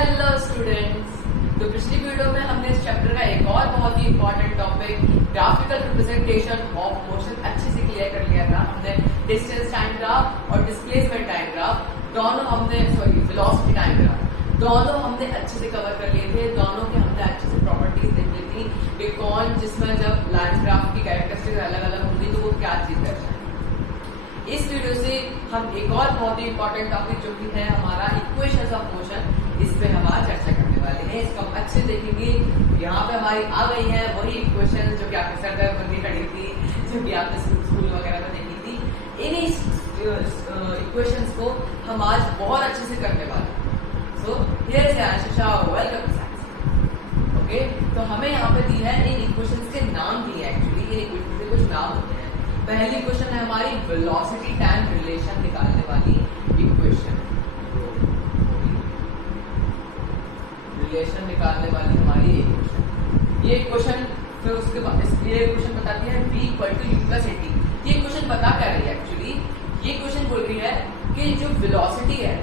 Hello students. तो पिछली video में हमने इस चैप्टर का एक और बहुत ही important topic graphical representation of motion अच्छे से क्लियर कर लिया था। हमने डिस्टेंस टाइम ग्राफ और डिस्प्लेसमेंट टाइम ग्राफ दोनों हमने वेलोसिटी टाइम ग्राफ दोनों हमने अच्छे से कवर कर लिए थे। दोनों के हमने अच्छे से प्रॉपर्टीज देख ली थी कि कौन जिसमें जब लाइन ग्राफ की कैरेक्टरिस्टिक अलग अलग होगी तो वो क्या चीज दर्शाए। इस वीडियो से हम एक और बहुत ही इंपॉर्टेंट टॉपिक जो कि है हमारा इक्वेशंस ऑफ मोशन, इस पे हम आज चर्चा करने वाले हैं। इसको हम अच्छे देखेंगे। यहाँ पे हमारी आ गई है वही इक्वेशन जो कि आपके सर दर्द बनने खड़ी थी, जो कि आपने स्कूल वगैरह में देखी थी। इन्हीं इक्वेशंस को हम आज बहुत अच्छे से करने वाले हैं। So here is Ashisha, welcome to science. Okay, तो हमें यहाँ पे दी है इन इक्वेशंस के नाम दिए। एक्चुअली इन इक्वेशन के कुछ नाम होते हैं। पहली क्वेश्चन है हमारी वेलोसिटी टाइम रिलेशन निकालने वाली इक्वेशन, रिलेशन निकालने वाली हमारी इक्वेशन। ये इक्वेशन फिर उसके बाद ये इक्वेशन बताती है v equal to u plus at। ये इक्वेशन बता क्या रही है एक्चुअली? ये इक्वेशन बोल रही है कि जो वेलोसिटी है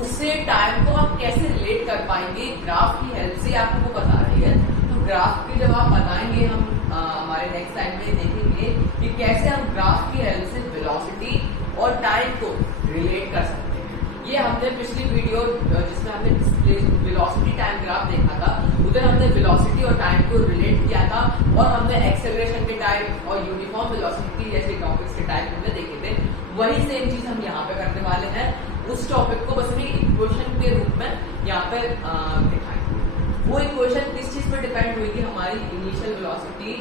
उससे टाइम को आप कैसे रिलेट कर पाएंगे, ग्राफ की हेल्प से आपको वो बता रही है। तो ग्राफ की जब आप बताएंगे, हम हमारे नेक्स्ट टाइम में देखेंगे कि कैसे हम ग्राफ की हेल्प से वेलोसिटी और टाइम को रिलेट कर सकते हैं। ये हमने पिछली वीडियो जिसमें हमने वेलोसिटी टाइम ग्राफ देखा था, उधर हमने वेलोसिटी और टाइम को रिलेट किया था और हमने एक्सेलरेशन के टाइम और यूनिफॉर्म वेलोसिटी जैसे टॉपिक्स के टाइम हमने देखे थे। वही सेम चीज हम यहाँ पे करने वाले हैं। उस टॉपिक को बस इक्वेशन के रूप में यहाँ पे दिखाएंगे। वो इक्वेशन किस चीज पे डिपेंड हुई थी? हमारी इनिशियल वेलोसिटी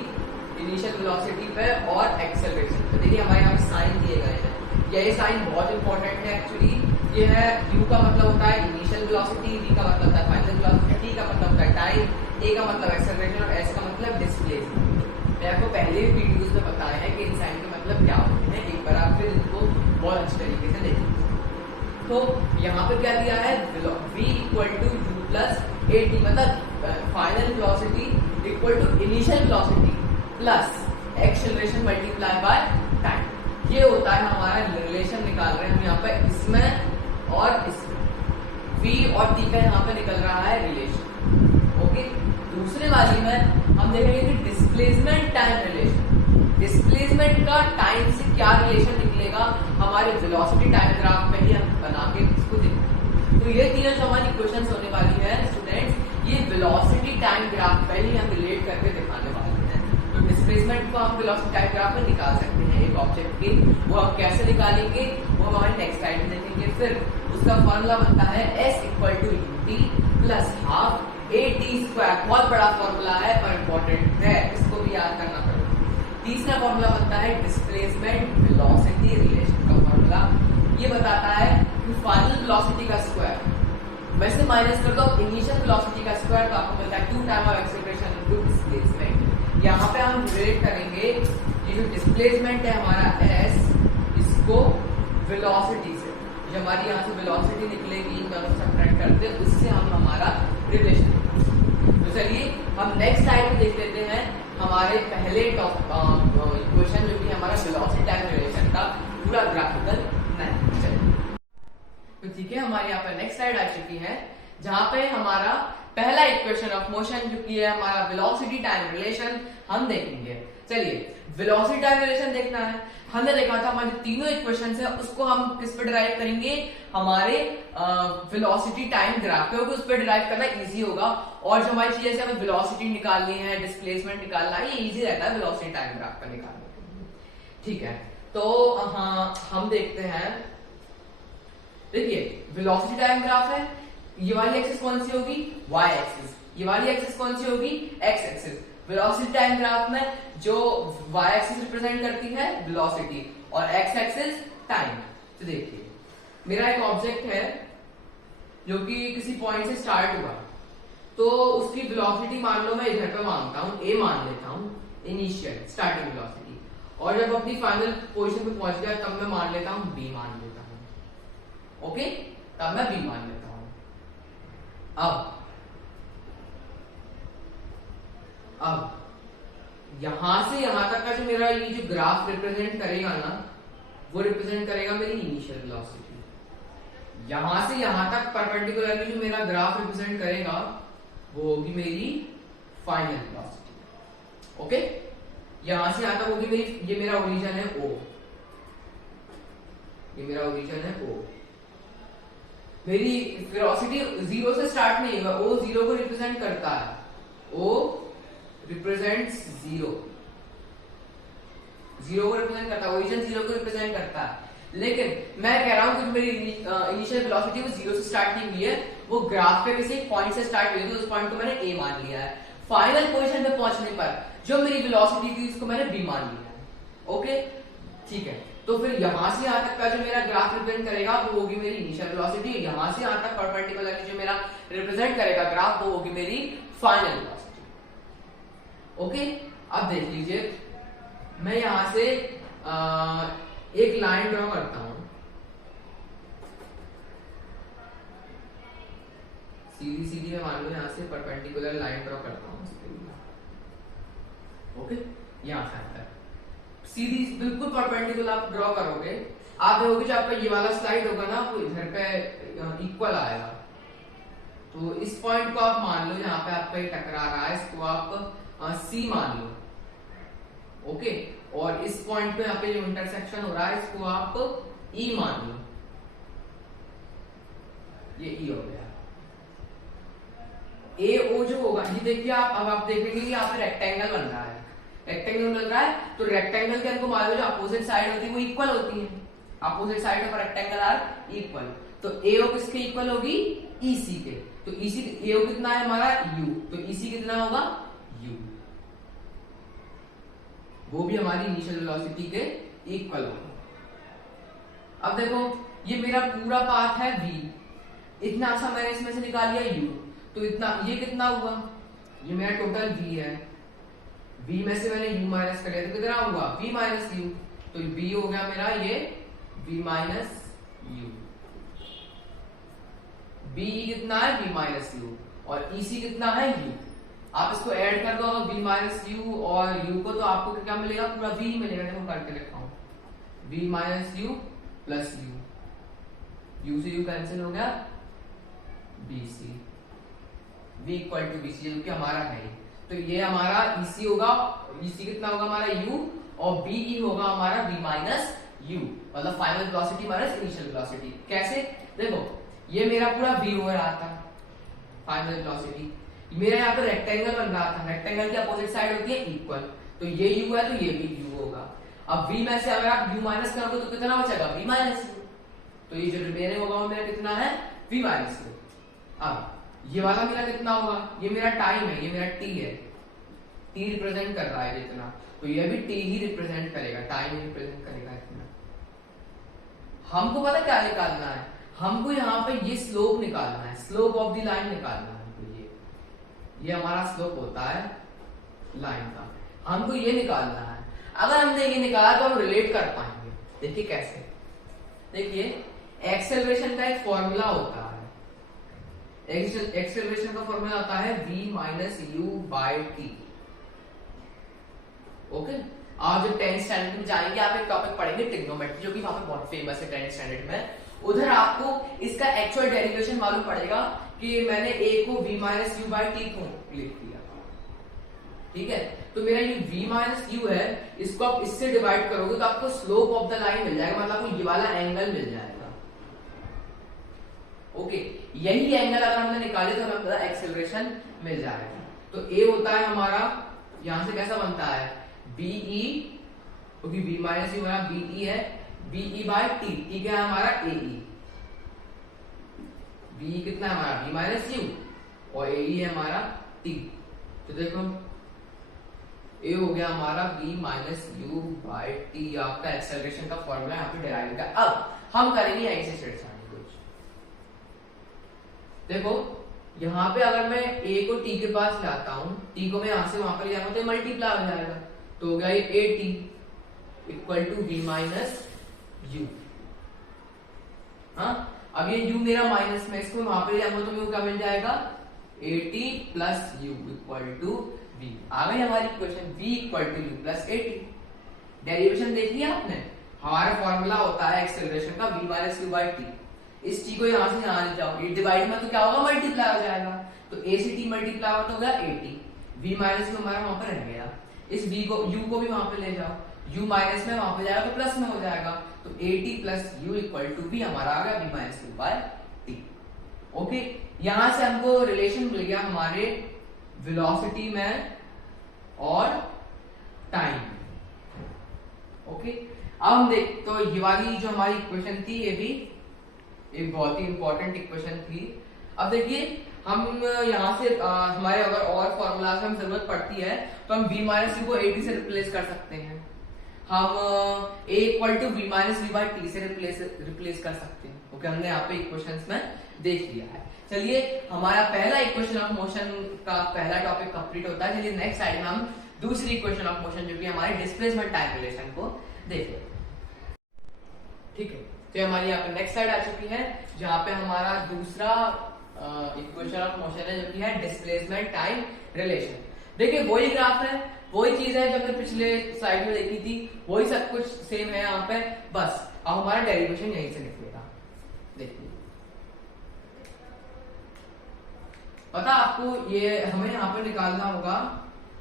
पे और एक्सेलरेशन पे। देखिए हमारे यहाँ पे साइन दिए गए हैं। ये साइन बहुत इंपॉर्टेंट है एक्चुअली। ये है u का मतलब होता है इनिशियल वेलोसिटी, v का मतलब होता है फाइनल वेलोसिटी, t का मतलब होता है टाइम, a का मतलब एक्सेलरेशन और s का मतलब डिस्प्लेसमेंट। मैं आपको पहले भी वीडियोस में बताया है कि इन साइन के मतलब क्या होते हैं। एक बार आप फिर इनको बहुत अच्छे तरीके से देखेंगे। तो यहाँ पे क्या दिया है? v equal to u plus at, मतलब final velocity equal to initial velocity plus acceleration multiply by time. ये होता है हमारा रिलेशन निकाल रहे हैं हम यहाँ पे इसमें और इसमें। v और t का यहाँ पे निकल रहा है रिलेशन। ओके, दूसरे वाली में हम देखेंगे कि डिस्प्लेसमेंट टाइम रिलेशन। डिस्प्लेसमेंट का टाइम से क्या रिलेशन निकलेगा हमारे वेलोसिटी टाइम ग्राफ में ही हम बना के इसको देखेंगे। तो ये तीनों जो हमारी इक्वेशंस होने वाली है स्टूडेंट्स, ये वेलोसिटी टाइम ग्राफ पे ही हम रिलेट करके दिखाने वाले हैं। तो डिस्प्लेसमेंट को हम वेलोसिटी टाइम ग्राफ में निकाल सकते हैं एक ऑब्जेक्ट के। वो हम कैसे निकालेंगे वो हमारे नेक्स्ट स्लाइड में देखेंगे। फिर उसका फॉर्मूला बनता है s equal to ut plus half at square. बहुत बड़ा फॉर्मूला है पर इंपॉर्टेंट है, इसको भी याद करना पड़ेगा। तीसरा फॉर्मूला बनता है डिस्प्लेसमेंट वेलोसिटी रिलेशन का फॉर्मूला। ये बताता है कि फाइनल वेलोसिटी का स्क्वायर वैसे माइनस कर दो इनिशियल वेलोसिटी का स्क्वायर, तो आपको मिलता है 2 time of acceleration into displacement. यहाँ पे हम रिलेट करेंगे ये जो डिस्प्लेसमेंट है हमारा s, इसको वेलोसिटी से, जो हमारी यहाँ से वेलोसिटी निकलेगी इन दोनों सब्ट्रैक्ट करते हैं, उससे हम हमारा रिलेशन। तो चलिए हम नेक्स्ट स्लाइड में देख लेते हैं हमारे पहले इक्वेशन जो कि हमारा वेलोसिटी टाइम रिलेशन का पूरा ग्राफिकल नहीं। चलिए तो ठीक है, हमारे यहाँ पर नेक्स्ट स्लाइड आ चुकी है जहां पे हमारा पहला इक्वेशन ऑफ मोशन जो कि है हमारा वेलोसिटी टाइम रिलेशन हम देखेंगे। चलिए वेलोसिटी टाइम रिलेशन देखना है। हमने देखा था हमारी तीनों इक्वेशंस है उसको हम किस पे डिराइव करेंगे? हमारे वेलोसिटी टाइम ग्राफ पे, उस पे डिराइव करना इजी होगा। और जो हमारी चीजें हमें वेलोसिटी निकालनी है, डिस्प्लेसमेंट निकालना है, ये इजी रहता है वेलोसिटी टाइम ग्राफ पे निकालने। ठीक है, तो हम देखते हैं। देखिए वेलोसिटी टाइम ग्राफ है, ये वाली एक्सिस कौन सी होगी? y axis. ये वाली एक्सिस कौन सी होगी? x axis. Velocity time graph में जो y एक्सिस रिप्रेजेंट करती है वेलोसिटी और x एक्सिस टाइम। तो देखिए मेरा एक ऑब्जेक्ट है जो कि किसी पॉइंट से स्टार्ट हुआ, तो उसकी वेलोसिटी मान लो मैं इधर पे मानता हूं, a मान लेता हूं इनिशियल स्टार्टिंग वेलोसिटी, और जब अपनी फाइनल पोजीशन पे पहुंच गया तब मैं मान लेता हूं b मान लेता हूं। ओके, तब मैं b मान लेता हूं। अब यहां से यहां तक का जो मेरा ये जो ग्राफ रिप्रेजेंट करेगा ना, वो रिप्रेजेंट करेगा मेरी इनिशियल वेलोसिटी। यहां से यहां तक परपेंडिकुलरली जो मेरा ग्राफ रिप्रेजेंट करेगा वो होगी मेरी फाइनल वेलोसिटी। ओके, यहां से यहां तक होगी मेरी, ये मेरा ओरिजिन है O, ये मेरा ओरिजिन है O। मेरी वेलोसिटी जीरो से स्टार्ट नहीं होगा, O जीरो को रिप्रेजेंट करता है, O रिप्रेजेंट्स जीरो, जीरो को रिप्रेजेंट करता है, ओरिजिन जीरो को रिप्रेजेंट करता है। लेकिन मैं कह रहा हूं कि मेरी इनिशियल वेलोसिटी वो जीरो से स्टार्ट नहीं हुई है, वो ग्राफ पे किसी पॉइंट से स्टार्ट हुई है, तो उस पॉइंट को मैंने ए मान लिया है। फाइनल पोजीशन पे पहुंचने पर जो मेरी वेलोसिटी थी उसको मैंने बी मान लिया है। ओके, ठीक है, तो फिर यहां से यहां तक का जो मेरा ग्राफ रिप्रेजेंट करेगा वो होगी मेरी इनिशियल वेलोसिटी, यहां से यहां तक परपेंडिकुलरली जो मेरा रिप्रेजेंट करेगा ग्राफ वो होगी मेरी फाइनल वेलोसिटी। ओके, अब देख लीजिए, मैं यहां से एक लाइन ड्रॉ करता हूं, सीधी सीधी मैं मान लो यहां से परपेंडिकुलर लाइन ड्रॉ करता हूं। ओके, यहां से तक सीधी बिल्कुल परपेंडिकुलर आप ड्रॉ करोगे, आप देखोगे जो आपका ये वाला स्लाइड होगा ना वो इधर पे इक्वल आएगा। तो इस पॉइंट को आप मान लो, यहाँ पे आपका ये टकरा रहा है, इसको आप सी मान लो। ओके, और इस पॉइंट पे यहाँ पे जो इंटरसेक्शन हो रहा है इसको आप ई मान लो, ये ई हो गया। ए ओ जो होगा, ये देखिए आप, अब आप देखेंगे कि यहाँ पे रेक्टेंगल बन रहा है, रेक्टेंगल बन रहा है, तो रेक्टेंगल के अंदर मान लो जो अपोजिट साइड होती है वो इक्वल होती है, opposite side of rectangle are equal. तो एओ किसके इक्वल होगी? ईसी के। तो ईसी एओ कितना है हमारा? यू। तो ईसी कितना होगा? यू। वो भी हमारी इनिशियल वेलोसिटी के इक्वल होगा। अब देखो ये मेरा पूरा पाथ है v, इतना सा मैंने इसमें से निकाल लिया u, तो इतना ये कितना हुआ? ये मेरा टोटल v है, v में से मैंने u माइनस कर लिया तो कितना हुआ? v minus u। तो v हो गया मेरा ये v माइनस u। b कितना है? v minus u। और ec कितना है? u। आप इसको ऐड कर दो v माइनस u और u को, तो आपको क्या मिलेगा? पूरा v ही मिलेगा। देखो करके रखा हूं, v minus u plus u से u कैंसिल हो गया, bc, v equal to bc जो कि हमारा है। तो ये हमारा ec होगा, ec कितना होगा हमारा? u, और be होगा हमारा v माइनस u, मतलब final velocity minus initial velocity. कैसे? देखो ये मेरा पूरा v हो रहा था फाइनल वेलोसिटी, मेरा यहाँ पे रेक्टेंगल बन रहा था, रेक्टेंगल की अपोजिट साइड होती है इक्वल, तो ये u है तो ये भी u होगा। अब v में से अगर आप u माइनस करोगे तो कितना बचेगा? v minus u। तो ये जो रिमेनिंग होगा वो मेरा कितना है? v minus u। अब ये वाला मेरा कितना होगा? ये मेरा टाइम है, ये मेरा t है, t रिप्रेजेंट कर रहा है जितना, तो ये भी t ही रिप्रेजेंट करेगा, टाइम रिप्रेजेंट करेगा इतना। हमको पता क्या निकालना है? हमको यहाँ पे ये स्लोप निकालना है, स्लोप ऑफ द लाइन निकालना है। ये हमारा स्लोप होता है लाइन का, हमको ये निकालना है। अगर हमने ये निकाला तो हम रिलेट कर पाएंगे। देखिए कैसे? देखिए एक्सेलरेशन का एक फॉर्मूला होता है, एक्सेलरेशन का फॉर्मूला होता है v minus you by T. Okay, आप जब 10th स्टैंडर्ड में जाएंगे आप एक टॉपिक पढ़ेंगे ट्रिग्नोमेट्री, जो कि वहां पे बहुत फेमस है 10th स्टैंडर्ड में। उधर आपको इसका एक्चुअल डेरिवेशन मालूम पड़ेगा कि मैंने a को v minus you by T को लिख दिया, ठीक है। तो मेरा ये v माइनस यू है, इसको आप इससे डिवाइड करोगे तो आपको स्लोप ऑफ द लाइन मिल जाएगा, मतलब आपको ये वाला एंगल मिल जाएगा। ओके, यही एंगल अगर हमने निकाले तो हमें पता एक्सेलरेशन मिल जाएगा। तो a होता है हमारा, यहां से कैसा बनता है? be, क्योंकि v माइनस यू हमारा be है, be बाय t, t क्या है हमारा? ae। b कितना है हमारा? v माइनस यू, और ae है हमारा t। तो देखो a हो गया हमारा v minus u by t, आपका एक्सेलरेशन का फॉर्मूला यहाँ पे डिराइव होगा। अब हम करेंगे ऐसे स्टेट्स कुछ। देखो यहाँ पे अगर मैं a को t के पास लाता हूं, t को मैं यहां से वहां पर ले जाऊंगा तो मल्टीप्लाई हो जाएगा, तो हो गया ये at equal to v minus u. हाँ, अब ये u मेरा माइनस में, इसको वहां पे ले जाऊंगा तो मेरे को क्या मिल जाएगा? at plus u equal to v। आ गई हमारी equation, v equal to you plus at। Derivation देख लिया आपने? हमारा फॉर्मूला होता है एक्सेलरेशन का v minus you by T. इस टी को यहाँ से यहाँ ले जाओ, ये डिवाइड में तो क्या होगा, मल्टीप्लाई हो जाएगा, तो ए से टी मल्टीप्लाई होगा तो हो गया a t, v minus u हमारा वहां पर रह गया, इस वी को यू को भी वहां पे ले जाओ, u माइनस में वहां पे जाएगा तो प्लस में हो जाएगा, तो a t plus u equal to v हमारा आ गया v minus u by t. Okay, यहां से हमको रिलेशन मिल गया हमारे वेलोसिटी में और टाइम। ओके, अब हम देख, तो ये वाली जो हमारी इक्वेशन थी ये भी एक बहुत ही इंपॉर्टेंट इक्वेशन थी। अब देखिए हम यहाँ से हमारे अगर और फॉर्मूलाज में जरूरत पड़ती है तो हम v माइनस यू को ए टी से रिप्लेस कर सकते हैं, हम a equal to v minus v by t से रिप्लेस कर सकते हैं। ओके, हमने यहाँ पे इक्वेशंस में देख लिया है। चलिए हमारा पहला इक्वेशन ऑफ मोशन का पहला टॉपिक कंप्लीट होता है। चलिए नेक्स्ट साइड में हम दूसरी इक्वेशन ऑफ मोशन जो कि हमारे डिस्प्लेसमेंट टाइम रिलेशन को देखें। ठीक है, तो हमारी यहाँ पे नेक्स्ट साइड आ चुकी है जहाँ पे हमारा दूसरा इक्वेशन ऑफ मोशन है जो कि है डिस्प्लेसमेंट टाइम रिलेशन। देखिए वही ग्राफ है, वही चीज है जो हमने पिछले स्लाइड में देखी थी, वही सब कुछ सेम है यहाँ पे, बस अब हमारा डेरिवेशन यहीं से निकलेगा। देखिए पता आपको, ये हमें यहाँ पे निकालना होगा,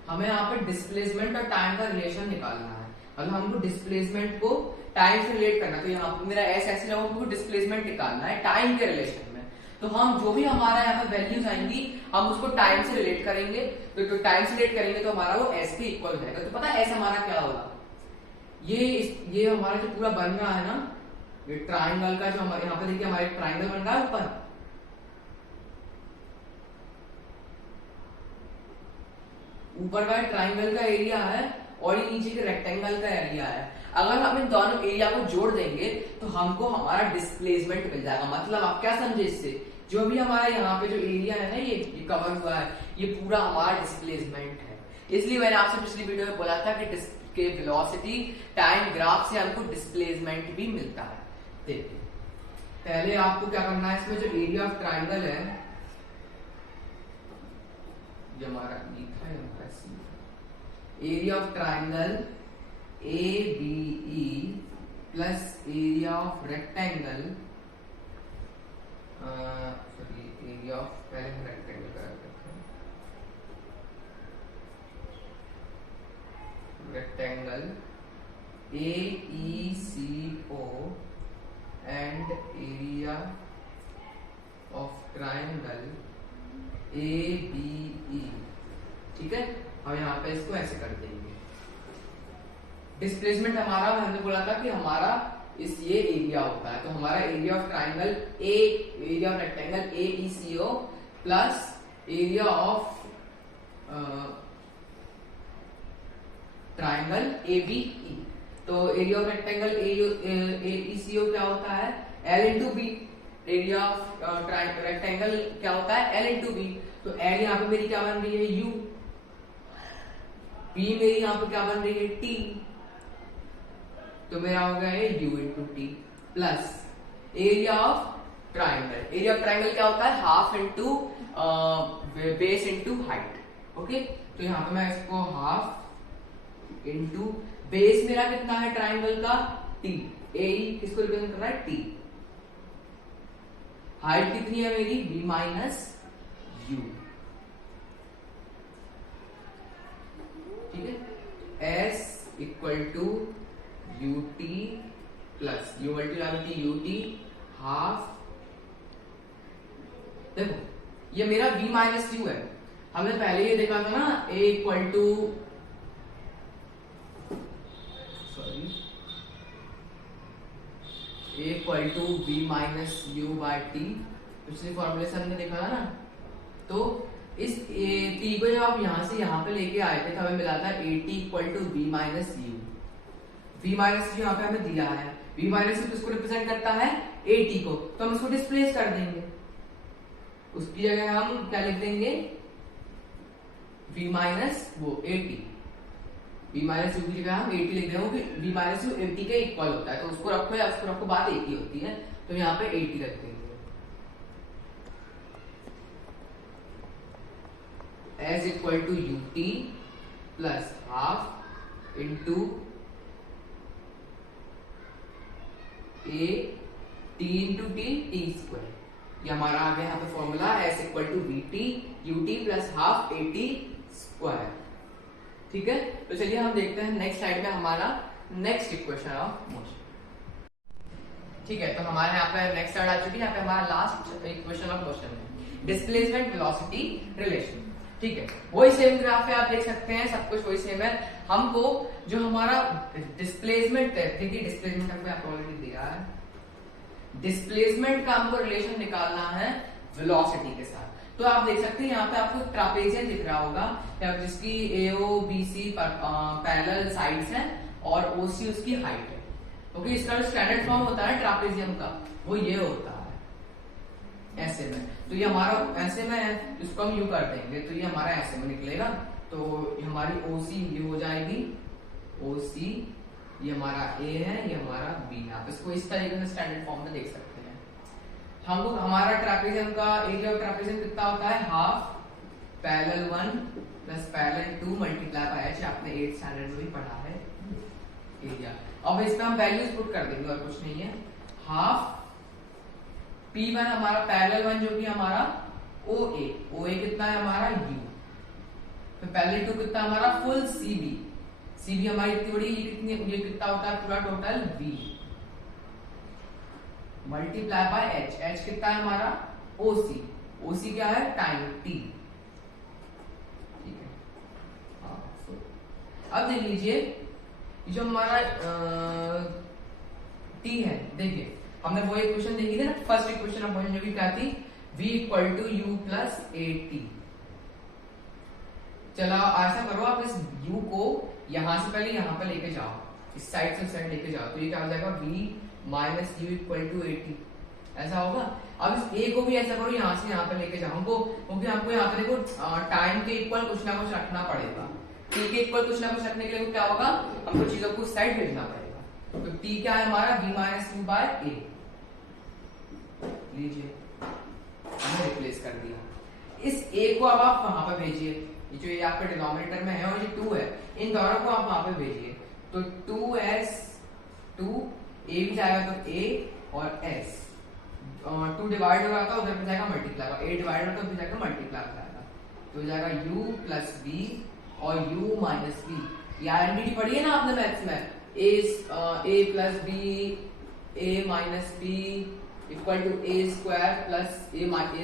हमें यहाँ पे डिस्प्लेसमेंट और टाइम का रिलेशन निकालना है, मतलब हमको डिस्प्लेसमेंट को टाइम से रिलेट करना। तो यहाँ पे मेरा एस ऐसे रहा, हमको डिस्प्लेसमेंट निकालना है टाइम के रिलेशन में, तो हम जो भी हमारा यहाँ पे वैल्यूज आएंगी हम उसको टाइम से रिलेट करेंगे, तो टाइम से रिलेट करेंगे तो हमारा वो एस के इक्वल हो जाएगा। तो पता है एस हमारा क्या होगा, ये हमारा जो पूरा बन रहा है ना, ये ट्राइंगल का जो हमारे यहाँ पे देखिए हमारे ट्राइंगल बन रहा है ऊपर, ऊपर का ट्राइंगल का एरिया है और ये नीचे के रेक्टेंगल का एरिया है। अगर हम इन दोनों एरिया को जोड़ देंगे तो हमको हमारा डिस्प्लेसमेंट मिल जाएगा। मतलब आप क्या समझे इससे, जो भी हमारा यहाँ पे जो एरिया है ना ये कवर हुआ है, ये पूरा हमारा डिस्प्लेसमेंट है। इसलिए मैंने आपसे पिछली वीडियो में बोला था कि वेलोसिटी टाइम ग्राफ से हमको डिस्प्लेसमेंट भी मिलता है। देखिए पहले आपको क्या करना है, इसमें जो एरिया ऑफ ट्राइंगल है, जो हमारा लिखा है area of triangle A B E plus area of rectangle, sorry area of, पहले रेक्टेंगल का rectangle A E C O and area of triangle A B E. ठीक है, हम यहाँ पे इसको ऐसे कर देंगे। डिस्प्लेसमेंट हमारा, हमने बोला था कि हमारा इस ये एरिया होता है, तो हमारा area of triangle A, area of rectangle A E C O plus area of triangle A B E. तो area of rectangle A E C O क्या होता है, l into b. Area of rectangle क्या होता है, l into b. तो l यहाँ पे मेरी क्या बन रही है, यू, बी मेरी यहाँ पे क्या बन रही है, टी, तो मेरा हो गया है u into T plus area of triangle. Area of triangle क्या होता है, half into base into height. Okay, तो यहाँ पे मैं इसको हाफ इंटू बेस मेरा कितना है ट्राइंगल का, t, ए किसको रिप्रेजेंट कर रहा है, t, हाइट कितनी है मेरी, b माइनस u। ठीक है, s equal to U T plus u multiply u t half. देखो ये मेरा v माइनस यू है, हमने पहले ये देखा था ना, a equal to, sorry a equal to v minus u by t, पिछले फॉर्मूले से हमने देखा था ना। तो इस t को जब आप यहां से यहां पे लेके आए थे तो हमें मिला था a t equal to v minus u. v minus u यहाँ पे हमें दिया है, v माइनस यू किसको रिप्रेजेंट करता है, a t को, तो हम इसको डिस्प्लेस कर देंगे, उसकी जगह हम क्या लिख देंगे, v माइनस वो a t, v minus you की जगह हम a t लिख देंगे, v minus you a t के इक्वल होता है, तो उसको रखो या उसको रखो, बात एक ही होती है, तो यहाँ पे a t रख देंगे। S equal to U T plus half into A T into T T square, ये हमारा आ गया यहाँ पे formula S equal to V T U T plus half A T square. ठीक है, तो चलिए हम देखते हैं नेक्स्ट स्लाइड में हमारा नेक्स्ट इक्वेशन ऑफ मोशन। ठीक है, तो हमारे यहाँ पे नेक्स्ट स्लाइड आ चुकी है। यहाँ पे हमारा लास्ट इक्वेशन ऑफ मोशन है डिस्प्लेसमेंट वेलोसिटी रिलेशन। ठीक है, वही सेम ग्राफ है, आप देख सकते हैं सब कुछ वही सेम है। हमको जो हमारा डिस्प्लेसमेंट है, देखिए डिस्प्लेसमेंट हमको आपको ऑलरेडी दिया है, डिस्प्लेसमेंट का हमको रिलेशन निकालना है वेलोसिटी के साथ। तो आप देख सकते हैं यहाँ पे आपको ट्रापेजियम दिख रहा होगा जिसकी एओ बीसी पैरेलल साइड्स हैं और ओसी उसकी हाइट है। ओके, इसका जो स्टैंडर्ड फॉर्म होता है ट्रापेजियम का वो ये होता है ऐसे में। तो ये हमारा ऐसे में है, इसको हम यू कर देंगे तो ये हमारा ऐसे में निकलेगा। तो हमारी ओसी ये हो जाएगी ओसी, ये हमारा ए है, ये हमारा बी है। आप इसको इस तरीके से स्टैंडर्ड फॉर्म में देख सकते हैं। हमको हमारा ट्रापेजियम का एरिया ऑफ ट्रापेजियम कितना होता है, half parallel 1 plus parallel 2 multiply by H, आपने 8th स्टैंडर्ड में भी पढ़ा है एरिया। अब इसमें हम वैल्यूज पुट कर देंगे और कुछ नहीं है। हाफ P1 हमारा पैरेलल 1 जो कि हमारा OA, OA कितना है हमारा U, तो पैरेलल 2 कितना हमारा फुल CB, CB हमारी इतनी बड़ी, ये कितना होता है पूरा total V multiply by H, H कितना है हमारा OC, OC क्या है टाइम T। ठीक है, अब देख लीजिए जो हमारा T है, देखिए हमने वो इक्वेशन देखी थी ना, फर्स्ट इक्वेशन ऑफ मोशन जो कि क्या थी, V equal to you plus A T. चलो ऐसा करो, आप इस U को यहां से पहले यहां पर लेके जाओ, इस साइड से साइड लेके जाओ, तो ये क्या हो जाएगा V minus U equal to A T, ऐसा होगा। अब इस A को भी ऐसा करो, यहां से यहां पर लेके जाओ हमको, क्योंकि हमको यहाँ पे देखो टाइम के इक्वल कुछ ना कुछ रखना पड़ेगा। T के इक्वल कुछ ना कुछ रखने के लिए क्या होगा, हमको चीजों को साइड भेजना पड़ेगा। तो T क्या है हमारा V माइनस यू बाय ए, लीजिए हमने रिप्लेस कर दिया। इस A को अब आप वहां पर भेजिए, ये जो ये आपके डिनोमिनेटर में है और ये 2 है, इन दोनों को आप वहां पे भेजिए। तो 2s 2 A भी जाएगा तो A और S 2 डिवाइड हो जाता है, उधर पे जाएगा मल्टीप्लाई का, A डिवाइड होता है उधर जाएगा मल्टीप्लाई हो जाएगा, तो हो जाएगा U प्लस B और U माइनस B। ये आइडेंटिटी पढ़ी है ना आपने मैथ्स में, A plus B A minus B equal to A square plus A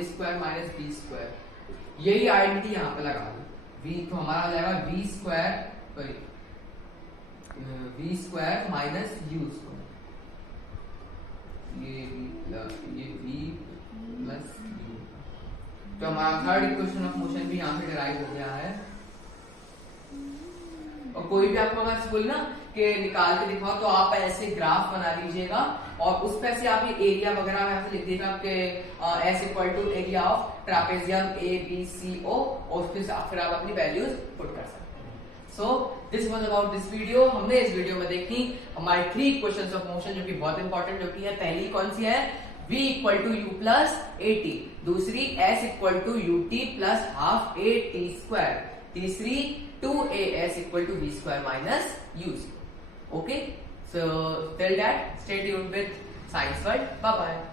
square minus B square, यही आइडेंटिटी यहाँ पे लगा दो। V तो हमारा आ जाएगा V square minus U square, ये V प्लस U। तो हमारा थर्ड इक्वेशन ऑफ मोशन भी यहाँ पे डिराइव हो गया है। और कोई भी आपको अगर बोली ना कि निकाल के दिखाओ, तो आप ऐसे ग्राफ बना लीजिएगा और उस पे से आप ये एरिया वगैरह यहाँ से लिख देगा कि S equal to area of trapezium ABCO, और फिर आप अपनी वैल्यूज पुट कर सकते हैं। So this was about this video. हमने इस वीडियो में देखी हमारी 3 इक्वेशंस ऑफ मोशन जो कि बहुत इंपॉर्टेंट, जो कि है पहली कौन सी है, V equal to you plus A T, दूसरी S equal to U T plus half A T square, तीसरी 2as equal to v square minus u square. Okay, so till that stay tuned with Science World. Bye bye.